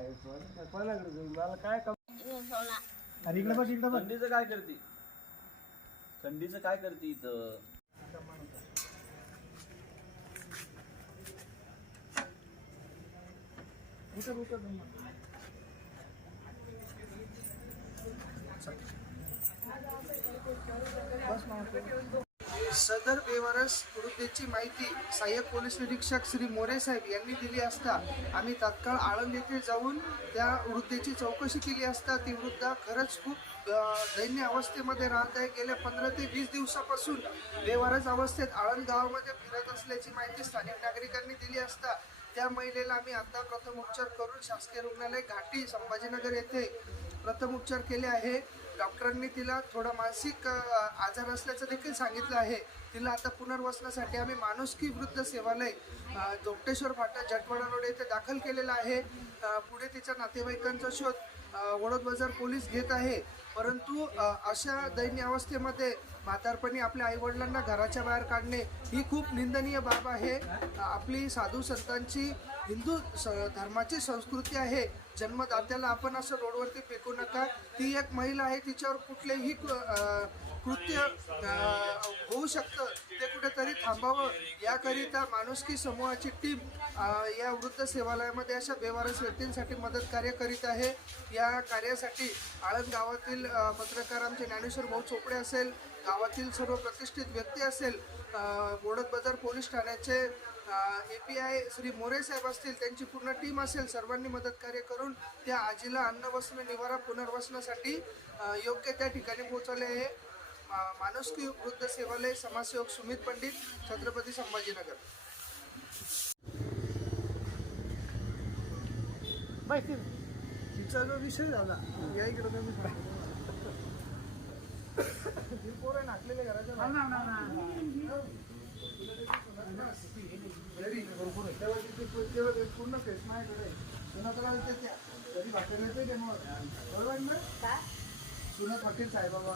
मी पण कोणाकडे मला काय काम अरे इकडे बघ इकडे बघ थंडीचं काय करते? थंडीचं काय करते इथं? उतर उतर बस मग सदर बेवारस वृद्धेची माहिती सहाय्यक पोलीस निरीक्षक श्री मोरे साहेब यांनी दिली असता आम्ही तात्काळ आळंद येथे जाऊन त्या वृद्धेची चौकशी केली असता ती वृद्धा खरंच खूप दैन्य अवस्थेमध्ये राहत आहे. गेल्या पंधरा ते वीस दिवसापासून बेवारस अवस्थेत आळंद गावामध्ये फिरत असल्याची माहिती स्थानिक नागरिकांनी दिली असता त्या महिलेला आम्ही आता प्रथम उपचार करून शासकीय रुग्णालय घाटी संभाजीनगर येथे प्रथम उपचार केले आहे. डॉक्टरांनी तिला थोडा मानसिक आजार असल्याचं देखील सांगितलं आहे. तिला आता पुनर्वसनासाठी आम्ही माणुसकी वृद्ध सेवालय जोपटेश्वर फाटा जटवाडा रोड येथे दाखल केलेला आहे. पुढे तिच्या नातेवाईकांचा शोध वडोद बाजार पोलीस घेत आहे. परंतु अशा दैन्य अवस्थेमध्ये म्हातारपणी आपल्या आईवडिलांना घराच्या बाहेर काढणे ही खूप निंदनीय बाब आहे. आपली साधू संतांची हिंदू स धर्माची संस्कृती आहे. जन्मदात्याला आपण असं रोडवरती फेकू नका. ती एक महिला आहे तिच्यावर कुठलेही कृत्य होऊ शकतं. तरी कुठेतरी थांबावं. याकरिता माणुसकी समूहाची टीम या वृद्ध सेवालयामध्ये अशा बेवारस व्यक्तींसाठी मदत कार्य करीत आहे. या कार्यासाठी आळंद गावातील पत्रकार आमचे ज्ञानेश्वर भाऊ चोपडे असेल गावातील सर्व प्रतिष्ठित व्यक्ती असेल अ, बाजार पोलीस ठाण्याचे A P I Shri More साहेब असतील त्यांची पूर्ण टीम असेल सर्वांनी मदत कार्य करून त्या आजीला अन्न वस्त्र निवारा पुनर्वसनासाठी योग्य त्या ठिकाणी पोहोचवले आहे. मा- माणुसकी वृद्ध सेवालय समाजसेवक सुमित पंडित छत्रपती संभाजीनगर. माहिती तिचा जो विषय झाला या इकडे थोडा. ही पोरं नाचलेले घराच्या. घरी भरपूर पूर्ण फेस माझ्याकडे आहे. सुनाताला विचार त्या कधी भाकर येते ते मग बरोबर ना? वकील साहेबाबा